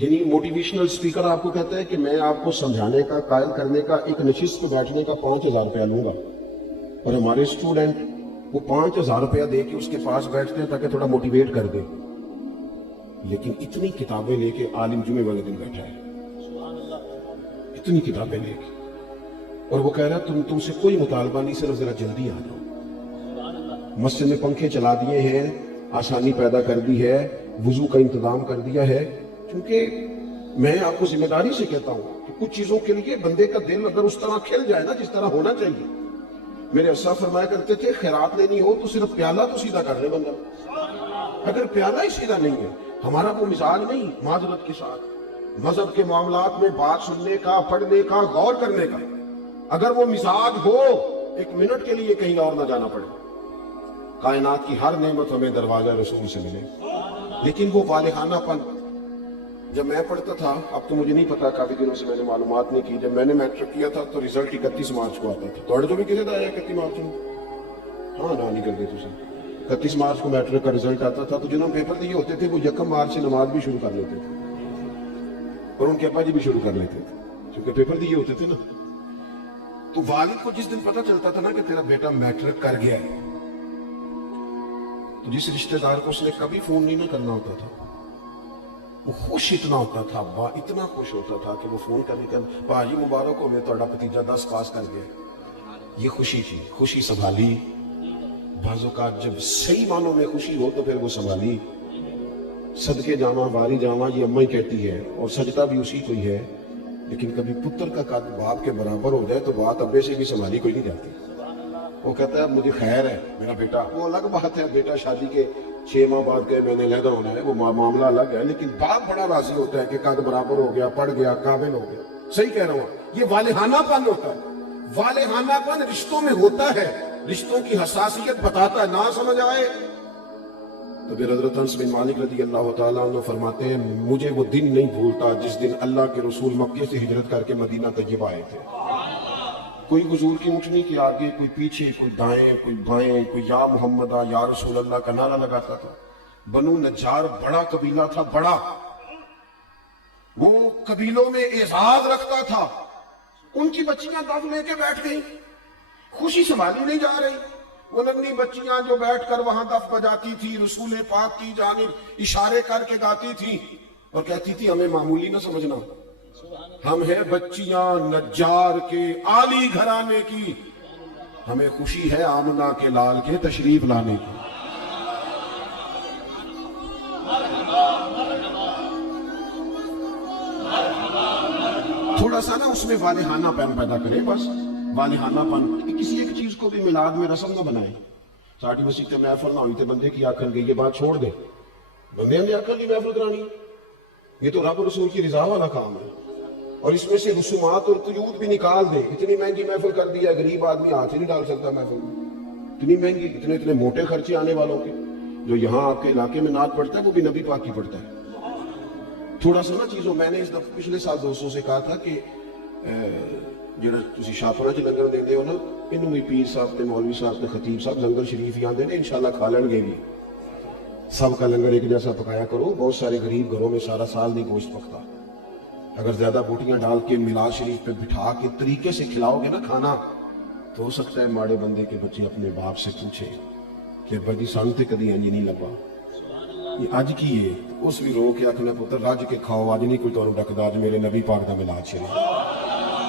یعنی motivational speaker آپ کو کہتا ہے کہ میں آپ کو سمجھانے کا، قائل کرنے کا، ایک نشست پہ بیٹھنے کا 5000 روپیہ لوں گا، اور ہمارے اسٹوڈنٹ وہ 5000 روپیہ دے کے اس کے پاس بیٹھتے ہیں تاکہ تھوڑا موٹیویٹ کر دے، لیکن اتنی کتابیں لے کے عالم جمعے والے دن بیٹھا ہے، اتنی کتابیں لے کے، اور وہ کہہ رہا ہے تم سے کوئی مطالبہ نہیں، صرف ذرا جلدی آ جاؤ۔ مسجد میں پنکھے چلا دیے ہیں، آسانی پیدا کر دی ہے، وضو کا انتظام کر دیا ہے، کیونکہ میں آپ کو ذمہ داری سے کہتا ہوں کہ کچھ چیزوں کے لیے بندے کا دل اگر اس طرح کھل جائے نا جس طرح ہونا چاہیے۔ میرے اسا فرمایا کرتے تھے خیرات لینی ہو تو صرف پیالہ تو سیدھا کر لے بندہ، اگر پیالہ ہی سیدھا نہیں ہے، ہمارا وہ مزاج نہیں معذرت کے ساتھ مذہب کے معاملات میں بات سننے کا، پڑھنے کا، غور کرنے کا، اگر وہ مزاج ہو ایک منٹ کے لیے کہیں اور نہ جانا پڑے، کائنات کی ہر نعمت ہمیں دروازہ رسول سے ملے۔ لیکن وہ والہانہ پن جب میں پڑھتا تھا، اب تو مجھے نہیں پتا، کافی دنوں سے میں نے معلومات نہیں کی، جب میں نے میٹرک کیا تھا تو ریزلٹ 31 مارچ کو آتا تھا، توڑے تو بھی کسی آیا 31 مارچ میں؟ ہاں نہ نہیں کرتے تھے، 31 مارچ کو میٹرک کا ریزلٹ آتا تھا، تو جنہوں نے پیپر دیے ہوتے تھے وہ 1 مارچ سے نماز بھی شروع کر لیتے تھے، اور ان کے ابا جی بھی شروع کر لیتے تھے کیونکہ پیپر دیے ہوتے تھے نا۔ تو والد کو جس دن پتا چلتا تھا نا کہ تیرا بیٹا میٹرک کر گیا ہے، تو جس رشتہ دار کو اس نے کبھی فون نہیں نہ کرنا ہوتا تھا، وہ خوش اتنا ہوتا تھا، اتنا خوش ہوتا تھا کہ وہ فون کرنے کا بھاجی مبارک ہو میں تھوڑا بھتیجا 10 پاس کر گیا۔ یہ خوشی تھی، خوشی سنبھالی، بعض اوقات جب صحیح معنوں میں خوشی ہو تو پھر وہ سنبھالی۔ صدقے جاواں باری جاواں یہ اماں ہی کہتی ہے، اور سجدہ بھی اسی کو ہی ہے، لیکن کبھی پتر کا قد باپ کے برابر ہو جائے تو بات ابے سے بھی سنبھالی کوئی نہیں جاتی۔ وہ کہتا ہے مجھے خیر ہے میرا بیٹا، وہ الگ بات ہے، بیٹا شادی کے 6 ماہ بعد کہ میں نے علیحدہ ہونا ہے، وہ معاملہ الگ ہے، لیکن باپ بڑا راضی ہوتا ہے کہ قد برابر ہو گیا، پڑھ گیا، قابل ہو گیا۔ صحیح کہہ رہا ہوں، یہ والہانہ پن ہوتا ہے، والہانہ پن رشتوں میں ہوتا ہے، رشتوں کی حساسیت بتاتا ہے، نہ سمجھ آئے تو پھر حضرت انس بن مالک رضی اللہ تعالیٰ عنہ فرماتے ہیں مجھے وہ دن نہیں بھولتا جس دن اللہ کے رسول مکے سے ہجرت کر کے مدینہ طیبہ آئے تھے۔ کوئی حضور کی اونٹنی کے آگے، کوئی پیچھے، کوئی دائیں، کوئی بائیں، کوئی یا محمدہ یا رسول اللہ کا نعرہ لگاتا تھا۔ بنو نجار بڑا قبیلہ تھا، بڑا، وہ قبیلوں میں اعزاز رکھتا تھا، ان کی بچیاں دف لے کے بیٹھ گئیں، خوشی سنبھالی نہیں جا رہی، وہ ننھی بچیاں جو بیٹھ کر وہاں دف بجاتی تھی، رسول پاک کی جانب اشارے کر کے گاتی تھی اور کہتی تھی ہمیں معمولی نہ سمجھنا، ہم ہیں بچیاں نجار کے عالی گھرانے کی، ہمیں خوشی ہے آمنہ کے لال کے تشریف لانے کی۔ تھوڑا سا نا اس میں والہانہ پن پیدا کریں، بس والہانہ پن، کسی ایک چیز کو بھی میلاد میں رسم نہ بنائیں۔ ساڑھی مسیح تے محفل نہ ہوئی تے بندے کی آکھن گئی، یہ بات چھوڑ دیں، بندے نے آکھن کی محفل کرانی، یہ تو رب رسول کی رضا والا کام ہے، اور اس میں سے رسومات اور قیود بھی نکال دیں۔ اتنی مہنگی محفل کر دی ہے، غریب آدمی ہاتھ ہی نہیں ڈال سکتا محفل میں، اتنی مہنگی، اتنے موٹے خرچے آنے والوں کے۔ جو یہاں آپ کے علاقے میں نعت پڑھتا ہے وہ بھی نبی پاک کی پڑھتا ہے۔ تھوڑا سا نا چیزوں، میں نے اس دفعہ پچھلے سال دوستوں سے کہا تھا کہ جڑا تسی شاپورہ چ لنگر دیندے ہو نا، انہوں بھی پیر صاحب تے مولوی صاحب تے خطیب صاحب لنگر شریف ہی آندے نے، انشاءاللہ کھا لیں گے بھی، سب کا لنگر ایک جیسا پکایا کرو۔ بہت سارے غریب گھروں میں سارا سال نہیں گوشت پکتا، اگر زیادہ بوٹیاں ڈال کے میلاد شریف پہ بٹھا کے طریقے سے کھلاؤ گے نا کھانا، تو ہو سکتا ہے ماڑے بندے کے بچے اپنے باپ سے پوچھے کہ ابا جی سانو تے کدی انج نہیں لبا، یہ اج کی ہے، اس بھی رو کے آکھنا پتر رج کے کھاؤ، اج نہیں کوئی تانوں ڈکدا، اج میرے نبی پاک دا میلاد شریف۔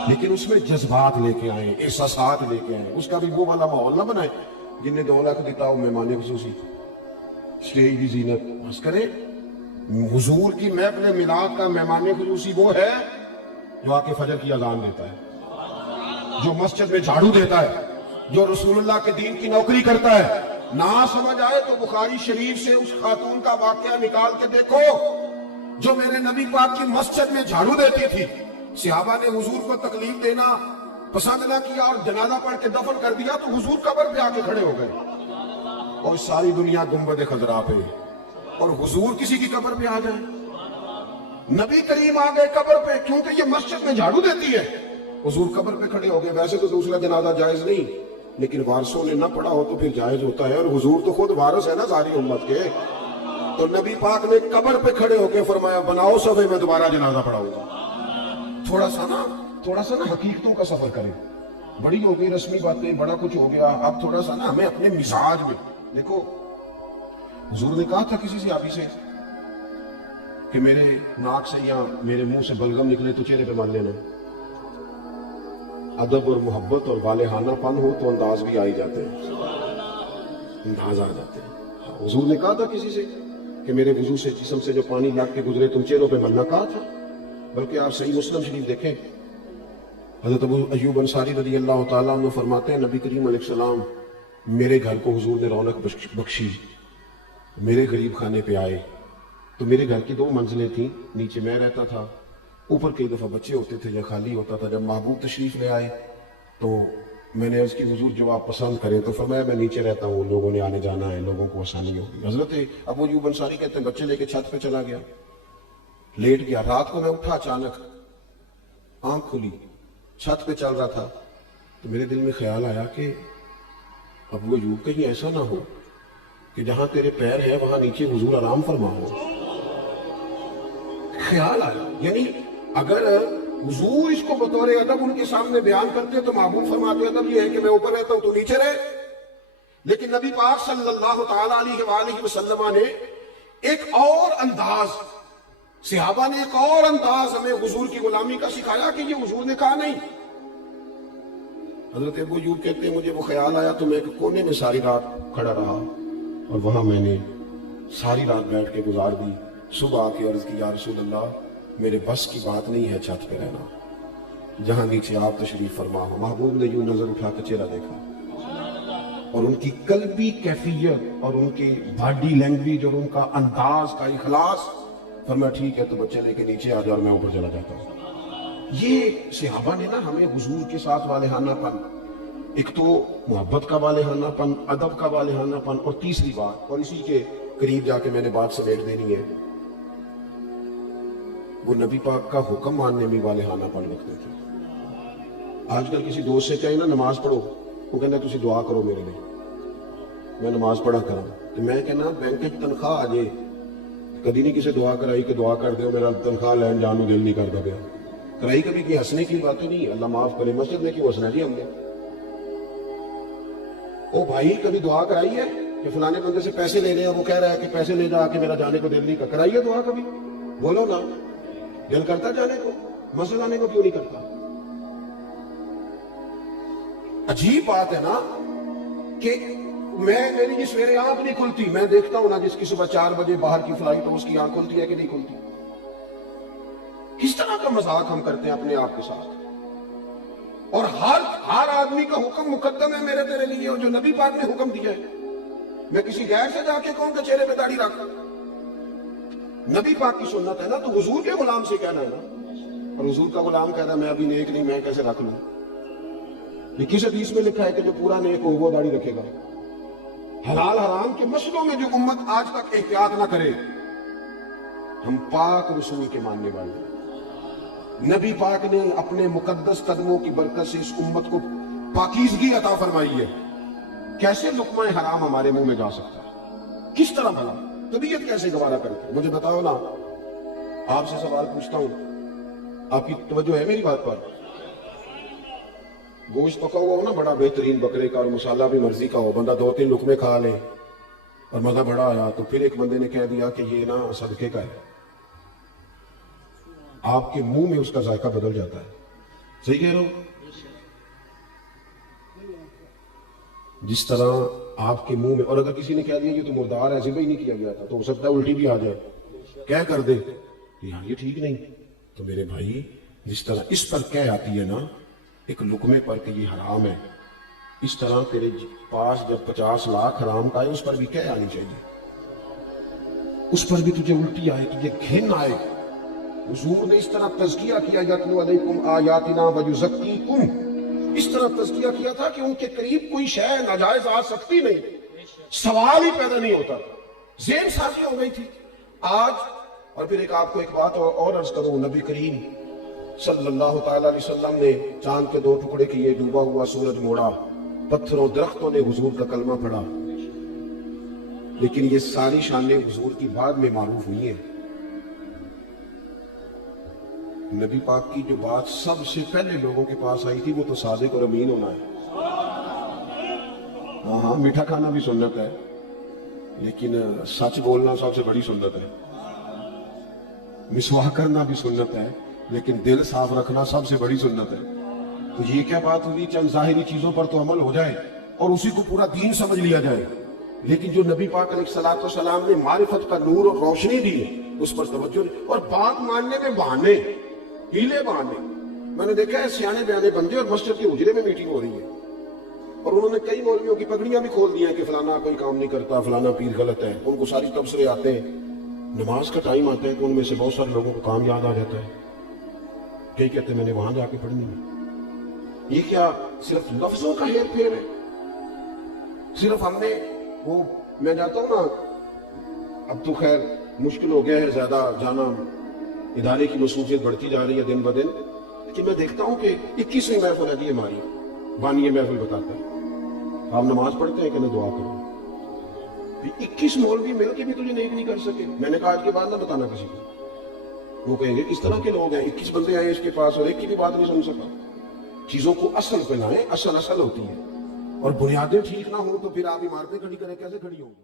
لیکن اس میں جذبات لے کے آئیں، احساسات لے کے آئیں، اس کا بھی وہ والا ماحول نہ بنائیں جن نے 2 لاکھ دیتا ہو مہمان خصوصی، اسٹیج کی زینت بس کریں۔ حضور کی محفل میلاد کا مہمان خصوصی وہ ہے جو آ کے فجر کی اذان دیتا ہے، جو مسجد میں جھاڑو دیتا ہے، جو رسول اللہ کے دین کی نوکری کرتا ہے۔ نہ سمجھ آئے تو بخاری شریف سے اس خاتون کا واقعہ نکال کے دیکھو جو میرے نبی پاک کی مسجد میں جھاڑو دیتی تھی۔ صحابہ نے حضور کو تکلیف دینا پسند نہ کیا اور جنازہ پڑھ کے دفن کر دیا، تو حضور قبر پہ آ کے کھڑے ہو گئے، اور ساری دنیا گنبد خضرا پہ، اور حضور کسی کی قبر پہ آ جائیں، نبی کریم آ گئے قبر پہ، کیونکہ یہ مسجد میں جھاڑو دیتی ہے، حضور قبر پہ کھڑے ہو گئے۔ ویسے تو دوسرا جنازہ جائز نہیں، لیکن وارثوں نے نہ پڑھا ہو تو پھر جائز ہوتا ہے، اور حضور تو خود وارث ہے نا ساری امت کے، تو نبی پاک نے قبر پہ کھڑے ہو کے فرمایا بناؤ صفے، میں دوبارہ جنازہ پڑھاؤں گا۔ تھوڑا سا نا حقیقتوں کا سفر کریں۔ بڑی ہو گئی رسمی باتیں، بڑا کچھ ہو گیا، اب تھوڑا سا نا ہمیں اپنے مزاج میں دیکھو۔ حضور نے کہا تھا کسی صحابی سے کہ میرے ناک سے یا میرے منہ سے بلغم نکلے تو چہرے پہ مان لینا۔ ادب اور محبت اور والہانہ پن ہو تو انداز بھی آ ہی جاتے ہیں، انداز آ جاتے ہیں۔ حضور نے کہا تھا کسی سے کہ میرے وضو سے جسم سے جو پانی لگ کے گزرے تم چہروں پہ ملنا، کہا تھا۔ بلکہ آپ صحیح مسلم شریف دیکھیں، حضرت ابو ایوب انصاری رضی اللہ تعالیٰ عنہ فرماتے ہیں نبی کریم علیہ السلام میرے گھر کو حضور نے رونق بخشی، میرے غریب خانے پہ آئے تو میرے گھر کی 2 منزلیں تھیں، نیچے میں رہتا تھا، اوپر کئی دفعہ بچے ہوتے تھے یا خالی ہوتا تھا۔ جب محبوب تشریف لے آئے تو میں نے عرض کی حضور جو آپ پسند کریں، تو فرمایا میں نیچے رہتا ہوں، لوگوں نے آنے جانا ہے، لوگوں کو آسانی ہوگی۔ حضرت ابو ایوب انصاری کہتے ہیں بچے لے کے چھت پہ چلا گیا، لیٹ گیا۔ رات کو میں اٹھا، اچانک آنکھ کھلی، چھت پہ چل رہا تھا تو میرے دل میں خیال آیا کہ ابو ایوب کہیں ایسا نہ ہو کہ جہاں تیرے پیر ہے وہاں نیچے حضور آرام فرما ہو۔ خیال آیا، یعنی اگر حضور اس کو بطور ادب ان کے سامنے بیان کرتے تو محبوب فرماتے ادب یہ ہے کہ میں اوپر رہتا ہوں تو نیچے رہے۔ لیکن نبی پاک صلی اللہ تعالی علیہ وآلہ وسلم نے ایک اور انداز، صحابہ نے ایک اور انداز ہمیں حضور کی غلامی کا سکھایا کہ یہ حضور نے کہا نہیں۔ حضرت ابو ایوب کہتے ہیں مجھے وہ خیال آیا تو میں ایک کونے میں ساری رات کھڑا رہا اور وہاں میں نے ساری رات بیٹھ کے گزار دی۔ صبح آ کے عرض کی یا رسول اللہ میرے بس کی بات نہیں ہے چھت پہ رہنا، جہاں نیچے آپ تشریف فرما ہو۔ محبوب نے یوں نظر اٹھا کے چہرہ دیکھا اور ان کی قلبی کیفیت اور ان کی باڈی لینگویج اور ان کا انداز کا اخلاص، فرمایا ٹھیک ہے تو بچے لے کے نیچے آ جاؤ اور میں اوپر چلا جاتا ہوں۔ یہ صحابہ نے نا ہمیں حضور کے ساتھ والہانہ پن، ایک تو محبت کا والہانہ پن، ادب کا والہانہ پن، اور تیسری بات، اور اسی کے قریب جا کے میں نے بات سمیٹ دینی ہے، وہ نبی پاک کا حکم ماننے میں والہانہ پن رکھتے تھے۔ آج کل کسی دوست سے کہیں نا نماز پڑھو، وہ کہنا تسی دعا کرو میرے لیے، میں نماز پڑھا کروں، تو میں کہنا بینک تنخواہ آ جائے، کدی نہیں کسی دعا کرائی کہ دعا کر دے، میرا تنخواہ لین جانو دل نہیں کرتا پیا کرائی، کبھی کی ہنسنے کی باتیں نہیں، اللہ معاف کرے، مسجد میں کیوں ہنسنا جی ہم نے؟ او بھائی کبھی دعا کرائی ہے کہ فلانے بندے سے پیسے لے رہے ہیں، وہ کہہ رہا ہے کہ پیسے لے جا کے میرا جانے کو دل نہیں کرتا، کرائی ہے دعا کبھی؟ بولو نا، دل کرتا جانے کو، مسجد آنے کو کیوں نہیں کرتا؟ عجیب بات ہے نا کہ میری جس میرے آنکھ نہیں کھلتی، میں دیکھتا ہوں نا جس کی صبح 4 بجے باہر کی فلائٹ ہو، اس کی آنکھ کھلتی ہے کہ نہیں کھلتی؟ کس طرح کا مذاق ہم کرتے ہیں اپنے آپ کے ساتھ، اور ہر آدمی کا حکم مقدم ہے میرے تیرے لیے، اور جو نبی پاک نے حکم دیا ہے، میں کسی غیر سے جا کے کہوں کہ چہرے پہ داڑھی رکھ، نبی پاک کی سنت ہے نا، تو حضور کے غلام سے کہنا ہے نا، اور حضور کا غلام کہتا ہے میں ابھی نیک نہیں، میں کیسے رکھ لوں؟ کس حدیث میں لکھا ہے کہ جو پورا نیک ہو وہ داڑھی رکھے گا؟ حلال حرام کے مسئلوں میں جو امت آج تک احتیاط نہ کرے، ہم پاک رسول کے ماننے والے ہیں۔ نبی پاک نے اپنے مقدس قدموں کی برکت سے اس امت کو پاکیزگی عطا فرمائی ہے، کیسے لقمہ حرام ہمارے منہ میں جا سکتا ہے؟ کس طرح بھلا طبیعت کیسے گوارا کرتی ہے؟ مجھے بتاؤ نا، آپ سے سوال پوچھتا ہوں، آپ کی توجہ ہے میری بات پر؟ گوشت پکا ہوا ہو نا بڑا بہترین بکرے کا، اور مسالہ بھی مرضی کا ہو، بندہ 2-3 لقمے کھا لے اور مزہ بڑا آیا، تو پھر ایک بندے نے کہہ دیا کہ یہ نا صدقے کا ہے، آپ کے منہ میں اس کا ذائقہ بدل جاتا ہے۔ صحیح کہہ رہا ہوں؟ جس طرح آپ کے منہ میں، اور اگر کسی نے کہہ دیا یہ تو مردار ہے، ذبح ہی نہیں کیا گیا تھا، تو ہو سکتا ہے الٹی بھی آ جائے، کہہ کر دے یار یہ ٹھیک نہیں، تو میرے بھائی جس طرح اس پر کہہ آتی ہے نا ایک لقمے پر کہ یہ حرام ہے، اس طرح تیرے پاس جب 50 لاکھ حرام کا ہے اس پر بھی کہہ آنی چاہیے، اس پر بھی تجھے الٹی آئے، تجھے گھن آئے۔ حضور نے اس طرح تزکیہ کیا، یتلو علیکم آیاتنا ویزکیکم، اس طرح تزکیہ کیا تھا کہ ان کے قریب کوئی شے ناجائز آ سکتی نہیں، سوال ہی پیدا نہیں ہوتا، ذہن سازی ہو گئی تھی۔ آج اور پھر آپ کو ایک بات اور عرض کروں، نبی کریم صلی اللہ تعالی علیہ وسلم نے چاند کے 2 ٹکڑے کیے، ڈوبا ہوا سورج موڑا، پتھروں درختوں نے حضور کا کلمہ پڑھا، لیکن یہ ساری شانیں حضور کی بعد میں معروف ہوئی ہیں. نبی پاک کی جو بات سب سے پہلے لوگوں کے پاس آئی تھی وہ تو صادق اور امین ہونا ہے. ہاں میٹھا کھانا بھی سنت ہے لیکن سچ بولنا سب سے بڑی سنت ہے. مسواک کرنا بھی سنت ہے لیکن دل صاف رکھنا سب سے بڑی سنت ہے. تو یہ کیا بات ہوئی چند ظاہری چیزوں پر تو عمل ہو جائے اور اسی کو پورا دین سمجھ لیا جائے، لیکن جو نبی پاک علیہ الصلوۃ والسلام نے معرفت کا نور اور روشنی دی ہے اس پر توجہ نہیں. اور بات ماننے میں بہانے، ہیلے بہانے. میں نے دیکھا ہے سیانے بیانے بندے اور مسجد کے اجرے میں میٹنگ ہو رہی ہے اور انہوں نے کئی مولویوں کی پگڑیاں بھی کھول دی ہیں کہ فلانا کوئی کام نہیں کرتا، فلانا پیر غلط ہے. ان کو ساری تبصرے آتے ہیں، نماز کا ٹائم آتا ہے تو ان میں سے بہت سارے لوگوں کو کام یاد آ جاتا ہے. کئی کہتے ہیں میں نے وہاں جا کے پڑھنی ہے. یہ کیا صرف لفظوں کا ہیر پھیر ہے؟ صرف ہم نے وہ، میں جاتا ہوں نا، اب تو خیر مشکل ہو گیا ہے زیادہ جانا، ادارے کی مصروفیت بڑھتی جا رہی ہے دن بدن، لیکن میں دیکھتا ہوں کہ 21ویں محفل ہے جی ہماری، بانی محفل بتاتا ہے آپ نماز پڑھتے ہیں کہ نہ دعا کرو. 21 مولوی مل کے بھی تجھے نیک نہیں کر سکے. میں نے کہا آج کے بعد نہ بتانا کسی کو. وہ کہیں گے کس طرح کے لوگ ہیں، 21 بندے آئے اس کے پاس اور ایک کی بھی بات نہیں سن سکا. چیزوں کو اصل پہ لائیں، اصل ہوتی ہے، اور بنیادیں ٹھیک نہ ہوں تو پھر آپ عمارتیں کھڑی کریں کیسے کھڑی ہوں گی؟